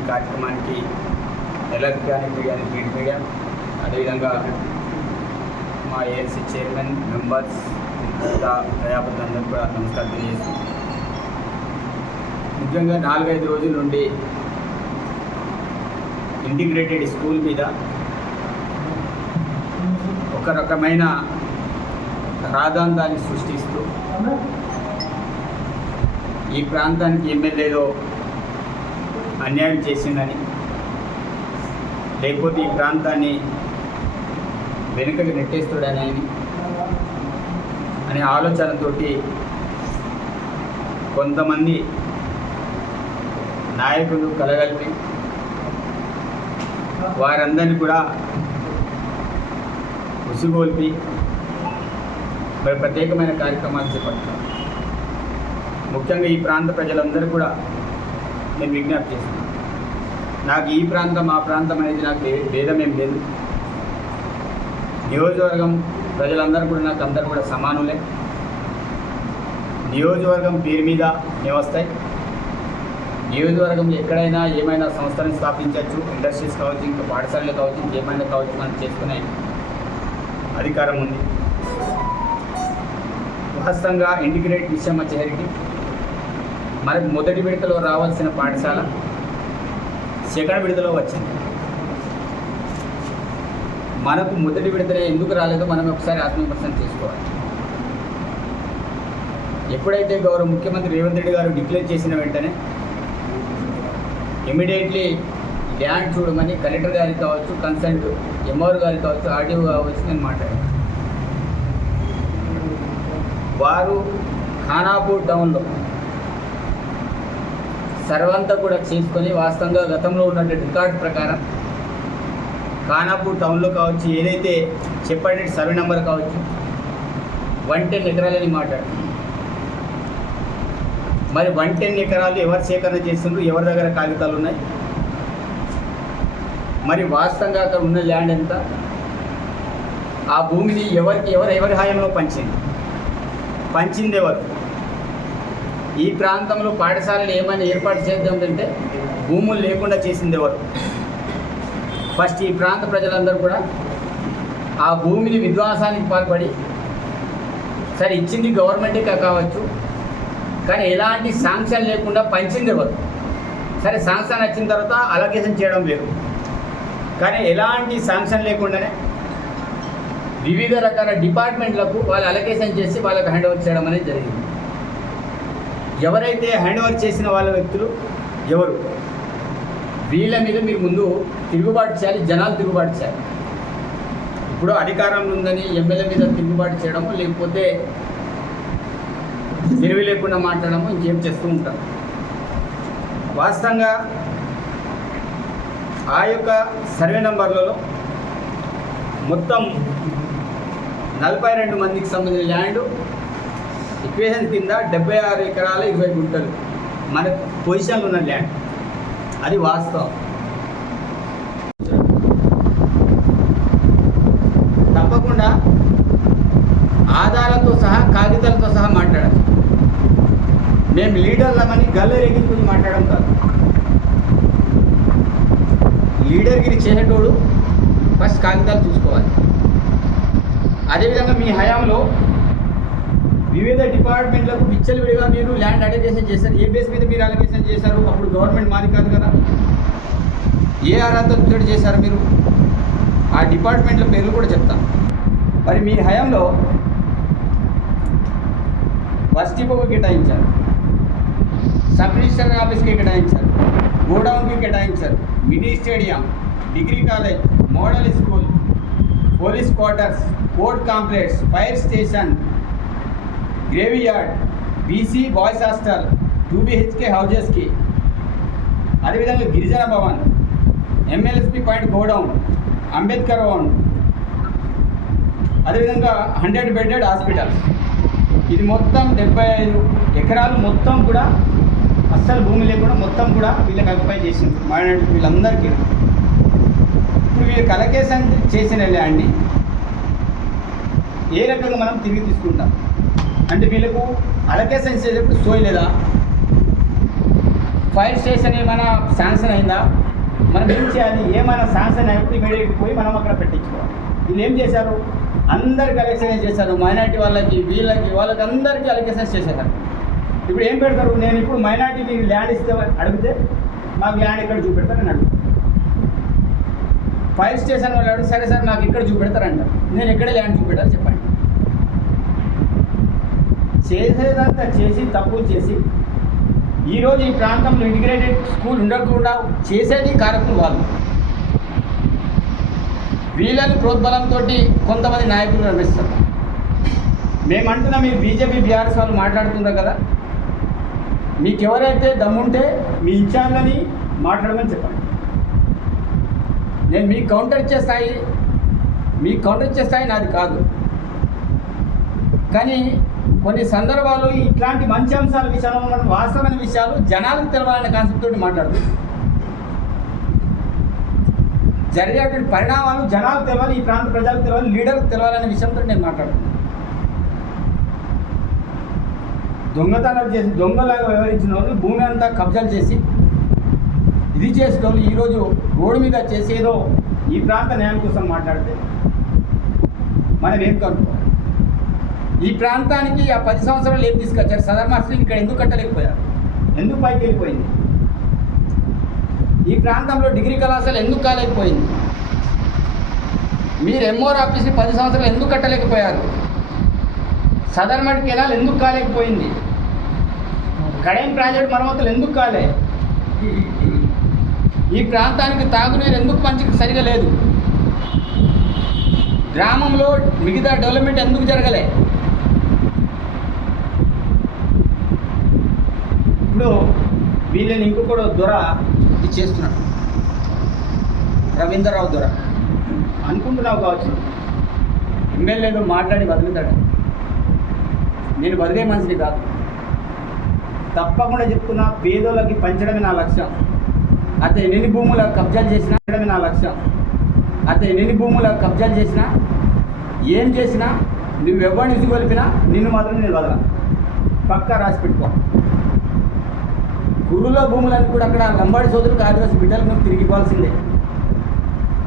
ఈ కార్యక్రమానికి electronic media print media అదేవిధంగా మా ఏఎల్సీ చైర్మన్ మెంబర్స్ ఇంకా ప్రజాపతులందరూ కూడా నమస్కారం తెలియజేస్తూ ముఖ్యంగా నాలుగైదు రోజుల నుండి ఇంటిగ్రేటెడ్ స్కూల్ మీద ఒక రకమైన రాద్ధాంతాన్ని సృష్టిస్తూ ఈ ప్రాంతానికి ఎమ్మెల్యేలో అన్యాయం చేసిందని. లేకపోతే ఈ ప్రాంతాన్ని వెనుకకి నెట్టేస్తాడని అనే. ఆలోచనతోటి కొంతమంది నాయకులు కలగలిపి వారందరినీ కూడా ఉసిగోల్పి మరి ప్రత్యేకమైన కార్యక్రమాలు చేపడతారు ముఖ్యంగా ఈ ప్రాంత ప్రజలందరూ కూడా నేను విజ్ఞప్తి చేస్తున్నాను నాకు ఈ ప్రాంతం ఆ ప్రాంతం అనేది నాకు భేదం ఏం లేదు. నియోజకవర్గం ప్రజలందరూ కూడా నాకు అందరూ కూడా సమానులే. నియోజకవర్గం పేరు మీద మేము వస్తాయి. నియోజకవర్గంలో ఎక్కడైనా ఏమైనా సంస్థలను స్థాపించవచ్చు ఇండస్ట్రీస్ కావచ్చు ఇంకా పాఠశాలలు కావచ్చు ఏమైనా కావచ్చు మనం చేసుకునే అధికారం ఉంది. వాస్తవంగా ఇంటిగ్రేట్ విషయం వచ్చేసరికి మనకు మొదటి విడతలో రావాల్సిన పాఠశాల సెకండ్ విడతలో వచ్చింది. మనకు మొదటి విడుదల ఎందుకు రాలేదో మనం ఒకసారి ఆత్మవిమర్శనం చేసుకోవాలి. ఎప్పుడైతే గౌరవ ముఖ్యమంత్రి రేవంత్ రెడ్డి గారు డిక్లేర్ చేసిన వెంటనే ఇమీడియట్లీ ల్యాండ్ చూడమని కలెక్టర్ గారికి కావచ్చు కన్సల్ట్ ఎంఆర్ గారికి కావచ్చు ఆర్డీఓ కావచ్చు నేను మాట్లాడాను. వారు ఖానాపూర్ టౌన్లో సర్వంతా కూడా చేసుకొని వాస్తవంగా గతంలో ఉన్నటువంటి రికార్డ్ ప్రకారం ఖానాపూర్ టౌన్లో కావచ్చు ఏదైతే చెప్పండి సర్వే నెంబర్ కావచ్చు వన్ టెన్ ఎకరాలని మాట్లాడు. మరి వన్ టెన్ ఎకరాలు ఎవరు సేకరణ చేస్తుండ్రు ఎవరి దగ్గర కాగితాలు ఉన్నాయి? మరి వాస్తవంగా అక్కడ ఉన్న ల్యాండ్ ఎంత? ఆ భూమిని ఎవరికి ఎవరు ఎవరి హాయంలో పంచింది? పంచింది ఎవరు? ఈ ప్రాంతంలో పాఠశాలలు ఏమైనా ఏర్పాటు చేద్దామంటే భూములు లేకుండా చేసింది ఎవరు? ఫస్ట్ ఈ ప్రాంత ప్రజలందరూ కూడా ఆ భూమిని విధ్వాసానికి పాల్పడి సరే ఇచ్చింది గవర్నమెంటే కావచ్చు. కానీ ఎలాంటి శాంక్షన్ లేకుండా పంచింది ఎవరు? సరే శాంక్షన్ వచ్చిన తర్వాత అలొకేషన్ చేయడం లేదు కానీ ఎలాంటి శాంక్షన్ లేకుండానే వివిధ రకాల డిపార్ట్మెంట్లకు వాళ్ళు అలొకేషన్ చేసి వాళ్ళకి హ్యాండ్ ఓవర్ చేయడం అనేది జరిగింది. ఎవరైతే హ్యాండ్ ఓవర్ చేసిన వాళ్ళ వ్యక్తులు? ఎవరు? వీళ్ళ మీద మీరు ముందు తిరుగుబాటు చేయాలి జనాలు తిరుగుబాటు చేయాలి. ఇప్పుడు అధికారంలో ఉందని ఎమ్మెల్యే మీద తిరుగుబాటు చేయడము లేకపోతే తెలివి లేకుండా మాట్లాడము ఇంకేం చేస్తూ ఉంటారు వాస్తవంగా ఆ యొక్క సర్వే నంబర్లలో మొత్తం నలభై రెండు మందికి సంబంధించిన ల్యాండ్ ఈక్వేషన్ కింద డెబ్బై ఆరు ఎకరాలు ఇరవై గుంటలు. మన పొజిషన్లో ఉన్న ల్యాండ్ అది వాస్తవం. తప్పకుండా ఆధారాలతో సహా కాగితాలతో సహా మాట్లాడాలి. మేము లీడర్లమని గల్ల ఎగిరిపోయి మాట్లాడడం కాదు. లీడర్గిరి చేసేటోడు ఫస్ట్ కాగితాలు చూసుకోవాలి. అదేవిధంగా మీ హయాంలో వివిధ డిపార్ట్మెంట్లకు విచ్చలవిడిగా మీరు ల్యాండ్ అలొకేషన్ చేశారు. ఏ బేస్ మీద మీరు అలొకేషన్ చేశారు? అప్పుడు గవర్నమెంట్ మాది కాదు కదా. ఏ అర్హతతో చేశారు మీరు? ఆ డిపార్ట్మెంట్ల పేర్లు కూడా చెప్తాను మరి మీ హయాంలో బస్ డిపోకి కేటాయించారు. సబ్ రిజిస్టర్ ఆఫీస్కి కేటాయించారు. గోడౌన్కి కేటాయించారు. Mini stadium degree college model school police quarters court complex fire station graveyard BC boys hostel two BHK హౌజెస్కి అదేవిధంగా గిరిజన Bhavan MLSP point godown Ambedkar Bhavan. అదేవిధంగా హండ్రెడ్ బెడెడ్ హాస్పిటల్ ఇది మొత్తం డెబ్బై ఐదు ఎకరాలు మొత్తం కూడా అస్సలు భూమి లేకుండా మొత్తం కూడా వీళ్ళకి అక్యుపై చేసింది మైనారిటీ వీళ్ళందరికీ. ఇప్పుడు వీళ్ళు కలకేసం చేసిన అండి ఏ రకంగా మనం తిరిగి తీసుకుంటాం? అంటే వీళ్ళకు అలకేషన్ చేసేటప్పుడు సోయలేదా ఫైర్ స్టేషన్ ఏమైనా శాంక్షన్ అయిందా? మనం ఏం చేయాలి? ఏమైనా శాంక్షన్ అయినప్పుడు ఇమీడియట్ పోయి మనం అక్కడ పెట్టించుకోవాలి. వీళ్ళు ఏం చేశారు? అందరికి అలకేషన్ చేశారు. మైనార్టీ వాళ్ళకి వీళ్ళకి వాళ్ళకి అందరికీ అలెక్షన్స్ చేసేసారు ఇప్పుడు ఏం పెడతారు? నేను ఇప్పుడు మైనార్టీ మీకు ల్యాండ్ ఇస్తే అడిగితే మాకు ల్యాండ్ ఇక్కడ చూపెడతారు అడుగు అడుగుతాను ఫైర్ స్టేషన్ వాళ్ళు అడుగు సరే సార్ నాకు ఇక్కడ చూపెడతారంట. నేను ఎక్కడ ల్యాండ్ చూపెట్టాలి చెప్పండి. చేసేదంతా చేసి తప్పులు చేసి ఈరోజు ఈ ప్రాంతంలో ఇంటిగ్రేటెడ్ స్కూల్ ఉండకుండా చేసేది కారకులు వాళ్ళు. వీళ్ళని ప్రోద్బలంతో కొంతమంది నాయకులు నడిపిస్తారు. మేమంటున్నా మీరు బీజేపీ బీఆర్ఎస్ వాళ్ళు మాట్లాడుతున్నారు కదా. మీకు ఎవరైతే దమ్ముంటే మీ ఇచ్చాలని మాట్లాడమని చెప్పండి. నేను మీకు కౌంటర్ ఇచ్చే స్థాయి మీకు కౌంటర్ ఇచ్చే స్థాయి నాది కాదు. కానీ కొన్ని సందర్భాలు ఇట్లాంటి మంచి అంశాల విషయంలో మనం వాస్తవమైన విషయాలు జనాలకు తెలవాలనే కాన్సెప్ట్ తోటి మాట్లాడుతుంది జరిగేటువంటి పరిణామాలు జనాలకు తెలవాలి ఈ ప్రాంత ప్రజలకు తెలవాలి లీడర్లకు తెలవాలనే విషయంతో నేను మాట్లాడుతున్నాను దొంగతనాలు చేసి దొంగలాగా వ్యవహరించిన వాళ్ళు భూమి అంతా కబ్జాలు చేసి ఇది చేసిన వాళ్ళు ఈరోజు రోడ్డు మీద చేసేదో ఈ ప్రాంత న్యాయం కోసం మాట్లాడితే మనం ఏం కనుక్కోవాలి? ఈ ప్రాంతానికి ఆ పది సంవత్సరాలు ఏం తీసుకొచ్చారు? సదర్ మాస్టర్ ఇక్కడ ఎందుకు కట్టలేకపోయారు? ఎందుకు పైకి వెళ్ళిపోయింది? ఈ ప్రాంతంలో డిగ్రీ కళాశాల ఎందుకు కాలేకపోయింది? మీరు ఎంఓఆర్ ఆఫీస్ని పది సంవత్సరాలు ఎందుకు కట్టలేకపోయారు? సదర్ మడి కెనాల్ ఎందుకు కాలేకపోయింది? కడెం ప్రాజెక్ట్ మరమ్మతులు ఎందుకు కాలే? ఈ ప్రాంతానికి తాగునీరు ఎందుకు మంచి సరిగా లేదు? గ్రామంలో మిగతా డెవలప్మెంట్ ఎందుకు జరగలే? ఇప్పుడు వీళ్ళని ఇంకొకడు దొర ఇది చేస్తున్నాడు. రవీంద్రరావు దొర. అనుకుంటున్నావు కావచ్చు. ఎమ్మెల్యేలు మాట్లాడి వదులుతాడు నేను వదిలే మనిషిని కాదు. తప్పకుండా చెప్తున్నా పేదోళ్ళకి పంచడమే నా లక్ష్యం. అతను ఎన్ని భూముల కబ్జాలు చేసినా నా లక్ష్యం. అతను ఎన్ని భూముల కబ్జాలు చేసినా ఏం చేసినా నువ్వు ఎవరిని ఇసుకొలిపినా నిన్ను మాత్రం నేను వదల పక్కా రాసి పెట్టుకో. గురుల భూములను కూడా అక్కడ లంబాడి సోదరులకు ఆదివాసి బిడ్డలకు మేము తిరిగి ఇవ్వాల్సిందే.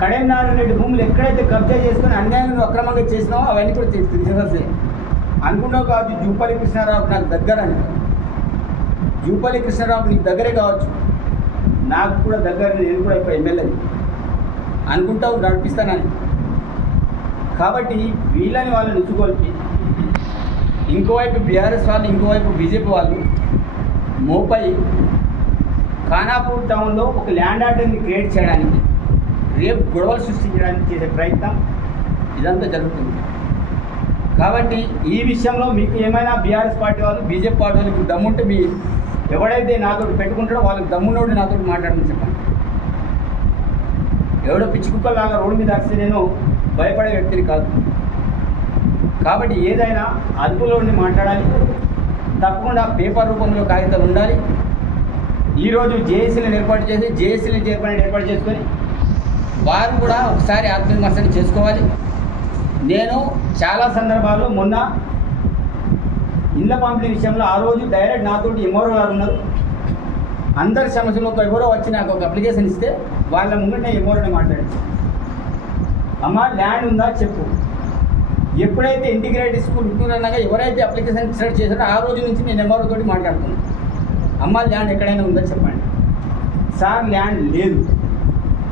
కడెం నారాయణ రెడ్డి భూములు ఎక్కడైతే కబ్జా చేసుకుని అన్యాయం నువ్వు అక్రమంగా చేసినావో అవన్నీ కూడా తిరిగి అనుకున్నావు కావచ్చు జూపల్లి కృష్ణారావు నాకు దగ్గర అని జూపల్లి కృష్ణారావు నీకు దగ్గరే కావచ్చు. నాకు కూడా దగ్గర నేను కూడా ఇప్పుడు ఎమ్మెల్యే అనుకుంటావు నడిపిస్తానని. కాబట్టి వీళ్ళని వాళ్ళని ఇచ్చుకొల్పి ఇంకోవైపు బీఆర్ఎస్ వాళ్ళు ఇంకోవైపు బీజేపీ వాళ్ళు మోపై ఖానాపూర్ టౌన్లో ఒక ల్యాండ్ ఆర్డర్ని క్రియేట్ చేయడానికి రేపు గొడవలు సృష్టించడానికి చేసే ప్రయత్నం ఇదంతా జరుగుతుంది. కాబట్టి ఈ విషయంలో మీకు ఏమైనా బీఆర్ఎస్ పార్టీ వాళ్ళు బీజేపీ పార్టీ వాళ్ళకి దమ్ముంటే మీ ఎవడైతే నాతో పెట్టుకుంటాడో వాళ్ళకి దమ్మునోడు నాతో మాట్లాడమని చెప్పండి. ఎవడో పిచ్చుకుక్కలాగా రోడ్డు మీద అరిస్తే నేను భయపడే వ్యక్తిని కాదు. కాబట్టి ఏదైనా అదుపులో ఉండి మాట్లాడాలి. తప్పకుండా పేపర్ రూపంలో కాగితాలు ఉండాలి. ఈరోజు జేఏసీలను ఏర్పాటు చేసి జేఏసీలను ఏర్పాటు ఏర్పాటు చేసుకొని వారు కూడా ఒకసారి ఆత్మవిమర్శన చేసుకోవాలి. నేను చాలా సందర్భాలు మొన్న ఇళ్ళ పంపిణీ విషయంలో ఆ రోజు డైరెక్ట్ నాతోటి ఎంఆర్ఓ గారు ఉన్నారు. అందరి సమస్యలు ఒక ఎవరో వచ్చి నాకు ఒక అప్లికేషన్ ఇస్తే వాళ్ళ ముంగట ఎంఆర్ఓని మాట్లాడింది అమ్మ ల్యాండ్ ఉందా? చెప్పు. ఎప్పుడైతే ఇంటిగ్రేటెడ్ స్కూల్ ఉంటుందన్నాగా ఎవరైతే అప్లికేషన్ స్టార్ట్ చేశారో ఆ రోజు నుంచి నేను ఎంఆర్ఓ తోటి మాట్లాడుతున్నాను అమ్మ ల్యాండ్ ఎక్కడైనా ఉందో చెప్పండి. సార్ ల్యాండ్ లేదు.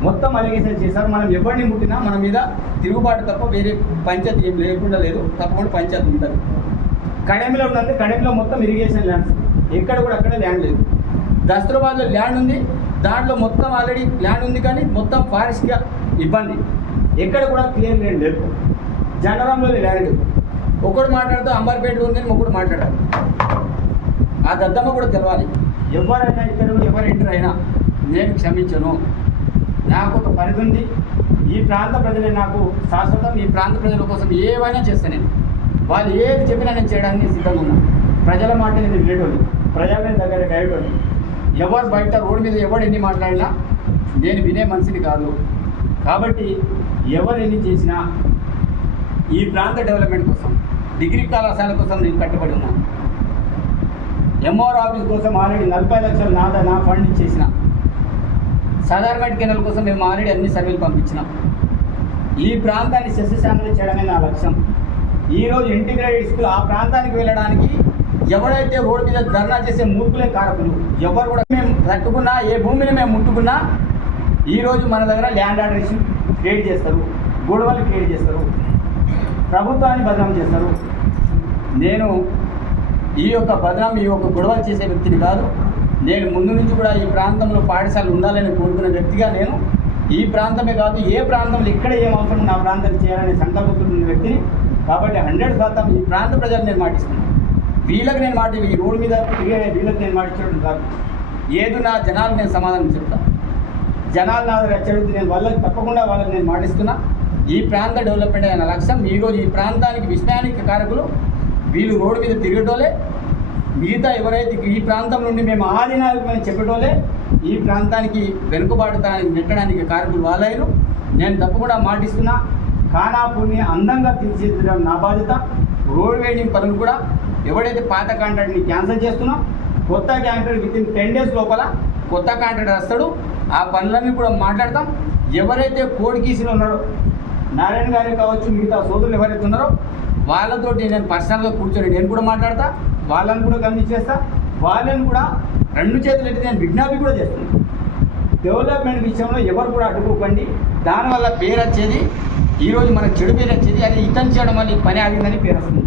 మొత్తం అలిగేషన్ చేశారు. మనం ఎవరిని ముట్టినా మన మీద తిరుగుబాటు తప్ప వేరే పంచాయతీ ఏం లేకుండా లేదు. తప్పకుండా పంచాయతీ ఉంటుంది. కడెంలో ఉన్నది. కడెంలో మొత్తం ఇరిగేషన్ ల్యాండ్స్ ఎక్కడ కూడా అక్కడ ల్యాండ్ లేదు. దస్తరాబాద్లో ల్యాండ్ ఉంది. దాంట్లో మొత్తం ఆల్రెడీ ల్యాండ్ ఉంది కానీ మొత్తం ఫారెస్ట్గా ఇబ్బంది. ఎక్కడ కూడా క్లియర్ ల్యాండ్ లేదు. జనరంలో ల్యాండ్ ఒకడు మాట్లాడుతూ అంబర్పేట ఉంది అని ఒకడు మాట్లాడారు ఆ దద్దమ్మ కూడా తెలవాలి. ఎవరైనా ఇద్దరు ఎవరు ఎంటర్ అయినా నేను క్షమించను. నాకు ఒక పరిధి ఉంది. ఈ ప్రాంత ప్రజలే నాకు శాశ్వతం. ఈ ప్రాంత ప్రజల కోసం ఏవైనా చేస్తాను నేను. వాళ్ళు ఏది చెప్పినా నేను చేయడానికి సిద్ధంగా ఉన్నా. ప్రజల మాట నేను వినేటోడు ప్రజల దగ్గర గైడోడు ఎవరు బయట రోడ్డు మీద ఎవరు ఎన్ని మాట్లాడినా నేను వినే మనిషిని కాదు. కాబట్టి ఎవరు ఎన్ని చేసినా ఈ ప్రాంత డెవలప్మెంట్ కోసం డిగ్రీ కళాశాల కోసం నేను కట్టుబడి ఉన్నాను ఎంఆర్ ఆఫీస్ కోసం ఆల్రెడీ నలభై లక్షలు నాద నా ఫండ్ ఇచ్చేసిన. సాధారణ కెనాల్ కోసం మేము ఆల్రెడీ అన్ని సర్వేలు పంపించినాం. ఈ ప్రాంతాన్ని సస్యశ్యామలు చేయడమే నా లక్ష్యం. ఈరోజు ఇంటిగ్రేటెడ్ స్కూల్ ఆ ప్రాంతానికి వెళ్ళడానికి ఎవరైతే రోడ్డు మీద ధర్నా చేసే మూర్ఖులే కారకులు ఎవరు కూడా మేము తట్టుకున్నా ఏ భూమిని మేము ముట్టుకున్నా ఈరోజు మన దగ్గర ల్యాండ్ ఆర్డర్ ఇష్యూ క్రియేట్ చేస్తారు గొడవలు క్రియేట్ చేస్తారు. ప్రభుత్వాన్ని బదనాం చేస్తారు. నేను ఈ యొక్క బదనాం ఈ యొక్క గొడవలు చేసే వ్యక్తిని కాదు. నేను ముందు నుంచి కూడా ఈ ప్రాంతంలో పాఠశాలలు ఉండాలని కోరుకున్న వ్యక్తిగా నేను ఈ ప్రాంతమే కాదు ఏ ప్రాంతంలో ఇక్కడ ఏం అవసరం నా ప్రాంతం చేయాలనే సంకల్పతున్న వ్యక్తిని. కాబట్టి హండ్రెడ్ శాతం ఈ ప్రాంత ప్రజలు నేను మాటిస్తున్నాను. వీళ్ళకి నేను మాట ఈ రోడ్డు మీద తిరిగే వీళ్ళకి నేను మాటించడం కాదు. ఏదో నా జనాలు నేను సమాధానం చెప్తాను జనాలు నా దగ్గర చెడుతుంది నేను వాళ్ళకి తప్పకుండా వాళ్ళకి నేను మాటిస్తున్నా. ఈ ప్రాంత డెవలప్మెంట్ అయిన లక్ష్యం ఈరోజు ఈ ప్రాంతానికి విషయానికి కారకులు వీళ్ళు రోడ్డు మీద తిరగటోలే. మిగతా ఎవరైతే ఈ ప్రాంతం నుండి మేము ఆడినామని చెప్పటోలే. ఈ ప్రాంతానికి వెనుకబాటుతానికి నెట్టడానికి కారకులు వాళ్ళైరు. నేను తప్పకుండా మాటిస్తున్నా ఖానాపూర్ని అందంగా తీర్చిదిద్దడం నా బాధ్యత. రోడ్ వేడింగ్ పనులు కూడా ఎవడైతే పాత కాంట్రాక్ట్ని క్యాన్సిల్ చేస్తున్నాం కొత్త contract within ten days లోపల కొత్త కాంట్రాక్ట్ వస్తాడు. ఆ పనులన్నీ కూడా మాట్లాడతాం. ఎవరైతే కోడి కీసులు ఉన్నారో నారాయణ గారు కావచ్చు మిగతా సోదరులు ఎవరైతే ఉన్నారో వాళ్ళతోటి నేను పర్సనల్గా కూర్చొని నేను కూడా మాట్లాడతా వాళ్ళని కూడా గమనించేస్తా వాళ్ళని కూడా రెండు చేతులు ఎత్తి నేను విజ్ఞాపి కూడా చేస్తాను డెవలప్మెంట్ విషయంలో ఎవరు కూడా అడ్డుకోకండి. దానివల్ల పేరు వచ్చేది ఈరోజు మనకు చెడు పేరు వచ్చేది అది ఇతను చేయడం వల్ల పని ఆగిందని పేరు వస్తుంది.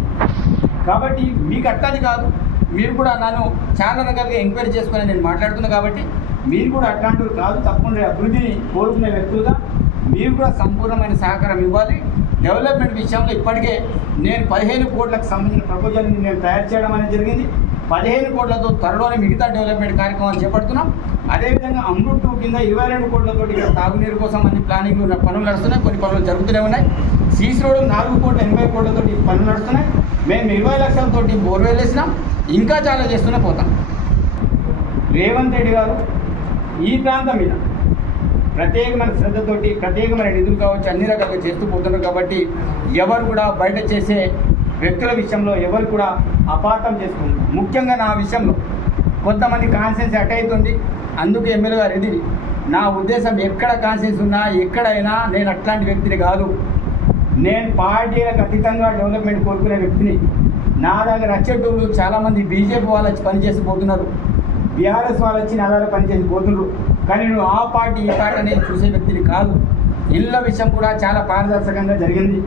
కాబట్టి మీకు అట్టది కాదు మీరు కూడా నన్ను చాలా రకాలుగా ఎంక్వైరీ చేసుకొని నేను మాట్లాడుతున్నా కాబట్టి మీరు కూడా అట్లాంటివి కాదు తప్పకుండా అభివృద్ధిని కోరుకునే వ్యక్తులుగా మీరు కూడా సంపూర్ణమైన సహకారం ఇవ్వాలి. డెవలప్మెంట్ విషయంలో ఇప్పటికే నేను పదిహేను కోట్లకు సంబంధించిన ప్రపోజల్ని నేను తయారు చేయడం అనేది జరిగింది. పదిహేను కోట్లతో త్వరలోనే మిగతా డెవలప్మెంట్ కార్యక్రమాలు చేపడుతున్నాం. అదేవిధంగా అమృత్ టూ కింద ఇరవై రెండు కోట్లతో ఇక్కడ తాగునీరు కోసం అన్ని ప్లానింగ్ పనులు నడుస్తున్నాయి. కొన్ని పనులు జరుగుతూనే ఉన్నాయి. సీసీ రోడ్ నాలుగు కోట్ల ఎనభై కోట్లతో పనులు నడుస్తున్నాయి. మేము ఇరవై లక్షలతోటి బోర్వెల్ వేసినాం. ఇంకా చాలా చేస్తూనే పోతాం. రేవంత్ రెడ్డి గారు ఈ ప్రాంతం మీద ప్రత్యేకమైన శ్రద్ధతోటి ప్రత్యేకమైన నిధులు కావచ్చు అన్ని రకాలుగా చేస్తూ పోతున్నారు కాబట్టి ఎవరు కూడా బయట చేసే వ్యక్తుల విషయంలో ఎవరు కూడా అపార్థం చేసుకుంటారు ముఖ్యంగా నా విషయంలో కొంతమంది కాన్సెన్స్ అట్ అవుతుంది. అందుకు ఎమ్మెల్యే గారు ఇది. నా ఉద్దేశం ఎక్కడ కాన్సెన్స్ ఉన్నా ఎక్కడైనా నేను అట్లాంటి వ్యక్తిని కాదు. నేను పార్టీలకు అతీతంగా డెవలప్మెంట్ కోరుకునే వ్యక్తిని. నా దగ్గర వచ్చేటోళ్ళు చాలామంది బీజేపీ వాళ్ళు వచ్చి పనిచేసి పోతున్నారు. బీఆర్ఎస్ వాళ్ళు వచ్చి నా దగ్గర పనిచేసి పోతున్నారు. కానీ నువ్వు ఆ పార్టీ ఈ పార్టీ అనేది చూసే వ్యక్తిని కాదు. ఇళ్ళ విషయం కూడా చాలా పారదర్శకంగా జరిగింది.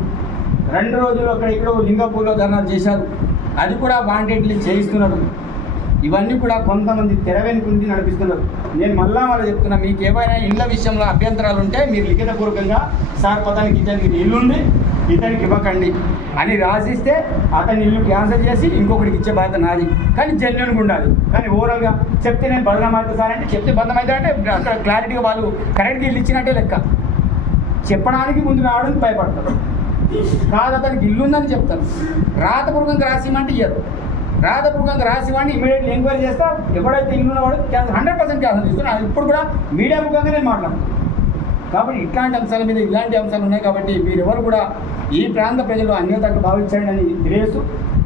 రెండు రోజులు అక్కడ ఇక్కడ లింగపూర్లో ధర్నాలు చేశారు. అది కూడా వాంటెడ్లీ చేయిస్తున్నారు. ఇవన్నీ కూడా కొంతమంది తెర వెనుకుండి నడిపిస్తున్నారు. నేను మళ్ళా మళ్ళీ చెప్తున్నా మీకు ఏమైనా ఇళ్ళ విషయంలో అభ్యంతరాలు ఉంటే మీరు లిఖితపూర్వకంగా సార్ పదానికి ఇచ్చేందుకు ఇల్లుంది ఇతనికి ఇవ్వకండి అని రాసిస్తే అతని ఇల్లు క్యాన్సల్ చేసి ఇంకొకటికి ఇచ్చే బాధ్యత నాది. కానీ జెన్యున్గా ఉండాలి. కానీ ఓవరాల్గా చెప్తే నేను బదనాం అవుతా సార్ అంటే చెప్తే బంధం అవుతా అంటే అక్కడ క్లారిటీగా వాళ్ళు కరెక్ట్గా ఇల్లు ఇచ్చినట్టే లెక్క. చెప్పడానికి ముందు రావడానికి భయపడతారు. కాదు అతనికి ఇల్లు ఉందని చెప్తారు. రాతపూర్వకంగా రాసిమంటే ఇయ్యరు. రాతపూర్వకంగా రాసివ్వండి ఇమీడియట్లీ ఎంక్వైరీ చేస్తా ఎవడైతే ఇల్లు ఉన్నవాడు క్యాన్సల్ హండ్రెడ్ పర్సెంట్ క్యాన్సల్ చేస్తున్నా ఇప్పుడు కూడా మీడియా ముఖంగా నేను మాట్లాడుతున్నాను కాబట్టి ఇట్లాంటి అంశాల మీద ఇలాంటి అంశాలు ఉన్నాయి కాబట్టి మీరెవరు కూడా ఈ ప్రాంత ప్రజలు అన్యతకు భావించండి అని తెలియజేస్తూ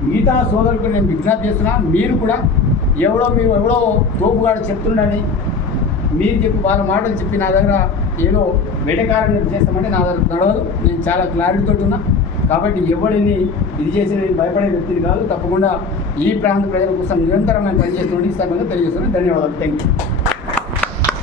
మిగతా సోదరులకు నేను విజ్ఞప్తి చేస్తున్నా మీరు కూడా ఎవడో మీరు ఎవడో తోపుగాడు చెప్తుండని మీరు చెప్పి వాళ్ళ మాటలు చెప్పి నా దగ్గర ఏదో వెటకారం చేస్తామంటే నా దగ్గర నడవదు. నేను చాలా క్లారిటీతో ఉన్నా. కాబట్టి ఎవరిని ఇది చేసి నేను భయపడే వ్యక్తిని కాదు. తప్పకుండా ఈ ప్రాంత ప్రజల కోసం నిరంతరమైన పనిచేస్తున్నట్టు ఈ సమయంలో తెలియజేస్తున్నాను. ధన్యవాదాలు. Thank you